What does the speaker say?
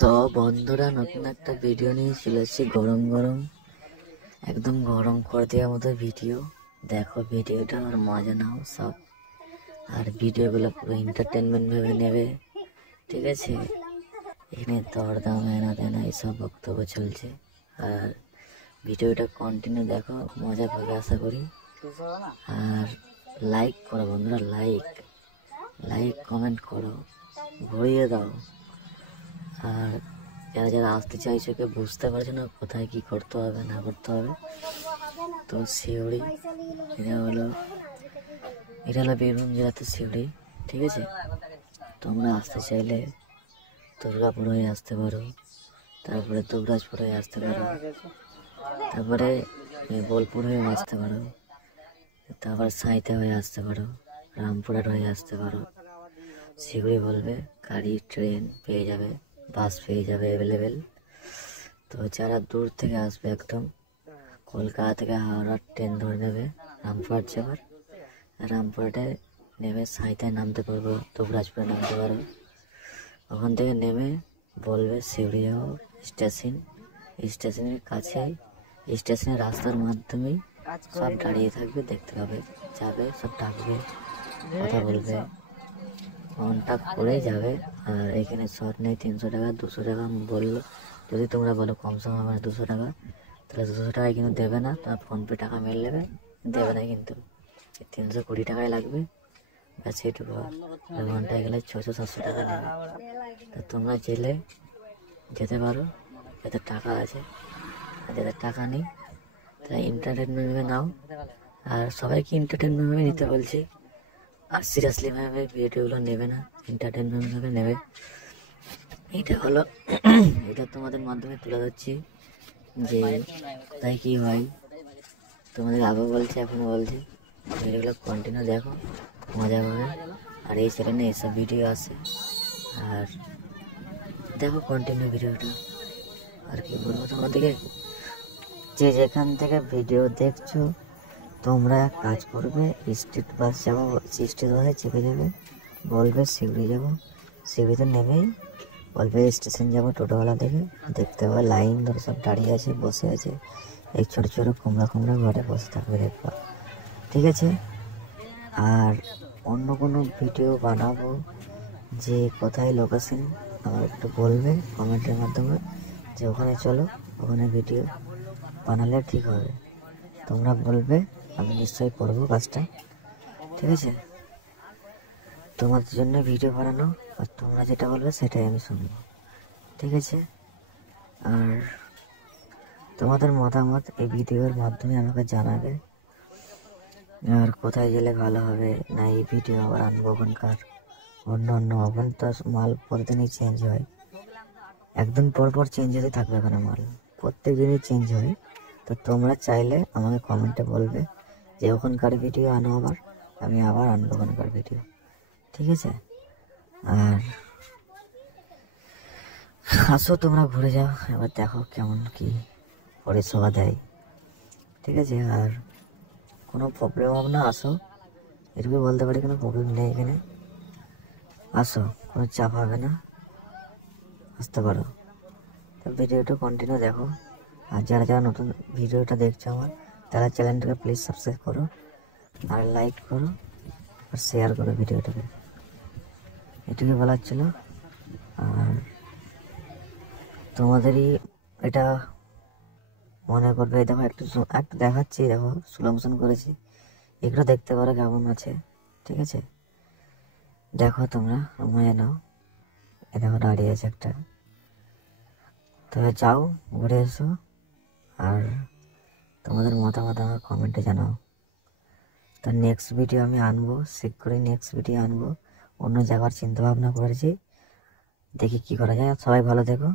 তো বন্ধুরা নতুন একটা ভিডিও নিয়ে চলে এসেছি, গরম গরম একদম গরম করে দেওয়ার মতো ভিডিও। দেখো ভিডিওটা আর মজা নাও সব, আর ভিডিওগুলো পুরো এন্টারটেনমেন্ট ভেবে নেবে, ঠিক আছে? এখানে দরদাম এনা দেনা এইসব বক্তব্য চলছে, আর ভিডিওটা কন্টিনিউ দেখো, মজা পাবে আশা করি। আর লাইক করো বন্ধুরা, লাইক লাইক কমেন্ট করো, ভরিয়ে দাও। আর যারা যারা আসতে চাইছে কেউ বুঝতে পারছে না কোথায় কি করতে হবে না করতে হবে, তো শিউড়ি এটা হলো বীরভূম জেলাতে শিউড়ি, ঠিক আছে? তোমরা আসতে চাইলে দুর্গাপুর হয়ে আসতে পারো, তারপরে দুবরাজপুর হয়ে আসতে পারো, তারপরে বোলপুর হয়ে আসতে পারো, তারপর সাঁইতে হয়ে আসতে পারো, রামপুরহাট হয়ে আসতে পারো। শিউড়ি বলবে, গাড়ি ট্রেন পেয়ে যাবে, বাস পেয়ে যাবে অ্যাভেলেবেল। তো যারা দূর থেকে আসবে একদম কলকাতা থেকে হাওড়ার ট্রেন ধরে নেবে রামপুরহাট যাবার, রামপুরহাটে নেমে সাঁইতায় নামতে পারবো, দুবরাজপুরে নামতে পারো। ওখান থেকে নেমে বলবে শিউড়ি যাবো স্টেশন, স্টেশনের কাছে স্টেশনের রাস্তার মাধ্যমেই সব দাঁড়িয়ে থাকবে, দেখতে পাবে, যাবে, সব ডাকবে, কথা বলবে, কন্ট্যাক্ট করে যাবে। আর এখানে শর্ট নেই, 300 টাকা 200 টাকা বললো। যদি তোমরা বলো কম সময় মানে 200 টাকা, তাহলে 200 টাকায় কিন্তু দেবে না, তোমার ফোনপে টাকা মেরে নেবে, দেবে না কিন্তু। 320 টাকায় লাগবে, ব্যাস এইটুকু। ঘন্টায় গেলে 600-700 টাকা নেবে। তা তোমরা জেলে যেতে পারো যাদের টাকা আছে, আর যাদের টাকা নেই তারা এন্টারটেনমেন্টভাবে নাও। আর সবাইকে এন্টারটেনমেন্টভাবে নিতে বলছি, আর সিরিয়াসলি ভাবে ভিডিওগুলো নেবে না, এন্টারটেনমেন্ট ভাবে নেবে। এটা হলো এটা তোমাদের মাধ্যমে তুলে ধরছি যে কোথায় কী হয়, তোমাদের আগেও বলছি এখনও বলছি, ভিডিওগুলো কন্টিনিউ দেখো, মজা পাবে। আর এই চ্যানেলে এসব ভিডিও আসে, আর দেখো কন্টিনিউ ভিডিওটা। আর কি বলবো তোমাদেরকে, যে যেখান থেকে ভিডিও দেখছো তোমরা কাজ করবে, স্ট্রিট বাস যাবো, স্ট্রিট বাসে চেপে যাবে, বলবে শিউড়ি যাবো, শিউড়িতে নেমেই বলবে স্টেশন যাবো। টোটোওয়ালা দেখতে পাবে লাইন ধরে সব দাঁড়িয়ে আছে, বসে আছে, এই ছোটো ছোটো কুমড়া ঘরে বসে থাকবে, দেখবা, ঠিক আছে? আর অন্য কোনো ভিডিও বানাবো যে কোথায় লোকেশন, আমার একটু বলবে কমেন্টের মাধ্যমে, যে ওখানে চলো, ওখানে ভিডিও বানালে ঠিক হবে। তোমরা বলবে, আমি নিশ্চয়ই করবো কাজটা, ঠিক আছে? তোমাদের জন্য ভিডিও বানানো, আর তোমরা যেটা বলবে সেটাই আমি শুনবো, ঠিক আছে? আর তোমাদের মতামত এই ভিডিওর মাধ্যমে আমাকে জানাবে, আর কোথায় গেলে ভালো হবে না এই ভিডিও আবার আনবো ওখানকার। অন্য ওখানে তো মাল প্রতিদিনই চেঞ্জ হয়, একদিন পর পর চেঞ্জ হতে থাকবে, এখানে মাল প্রত্যেক দিনই চেঞ্জ হয়। তো তোমরা চাইলে আমাকে কমেন্টে বলবে যে ওখানকার ভিডিও আনো, আবার আমি আবার আনবো ওখানকার ভিডিও, ঠিক আছে? আর আসো তোমরা ঘুরে যাও, এবার দেখো কেমন কি পরিষেবা দেয়, ঠিক আছে? আর কোনো প্রবলেম হবে না, আসো, এটুকু বলতে পারি, কোনো প্রবলেম নেই এখানে। আসো, কোনো চাপ হবে না, আসতে পারো। তো ভিডিওটা কন্টিনিউ দেখো, আর যারা যারা নতুন ভিডিওটা দেখছো আমার, তারা চ্যানেলটাকে প্লিজ সাবস্ক্রাইব করো, আর লাইক করো, আর শেয়ার করো ভিডিওটাকে, এটুকুই বলার ছিল। আর তোমাদেরই এটা মনে করবে, দেখো একটু একটু দেখাচ্ছি, দেখো স্লো মোশন করেছি, এগুলো দেখতে পারো কেমন আছে, ঠিক আছে? দেখো তোমরা মজা নাও, এ দেখো দাঁড়িয়ে আছে একটা, তবে যাও ঘুরে এসো, আর তোমাদের মতামত আমার কমেন্টে জানাও। তো নেক্সট ভিডিও আমি আনবো, শীঘ্রই নেক্সট ভিডিও আনবো, অন্য জায়গার চিন্তা ভাবনা করেছি, দেখি কি করা যায়। সবাই ভালো থেকো।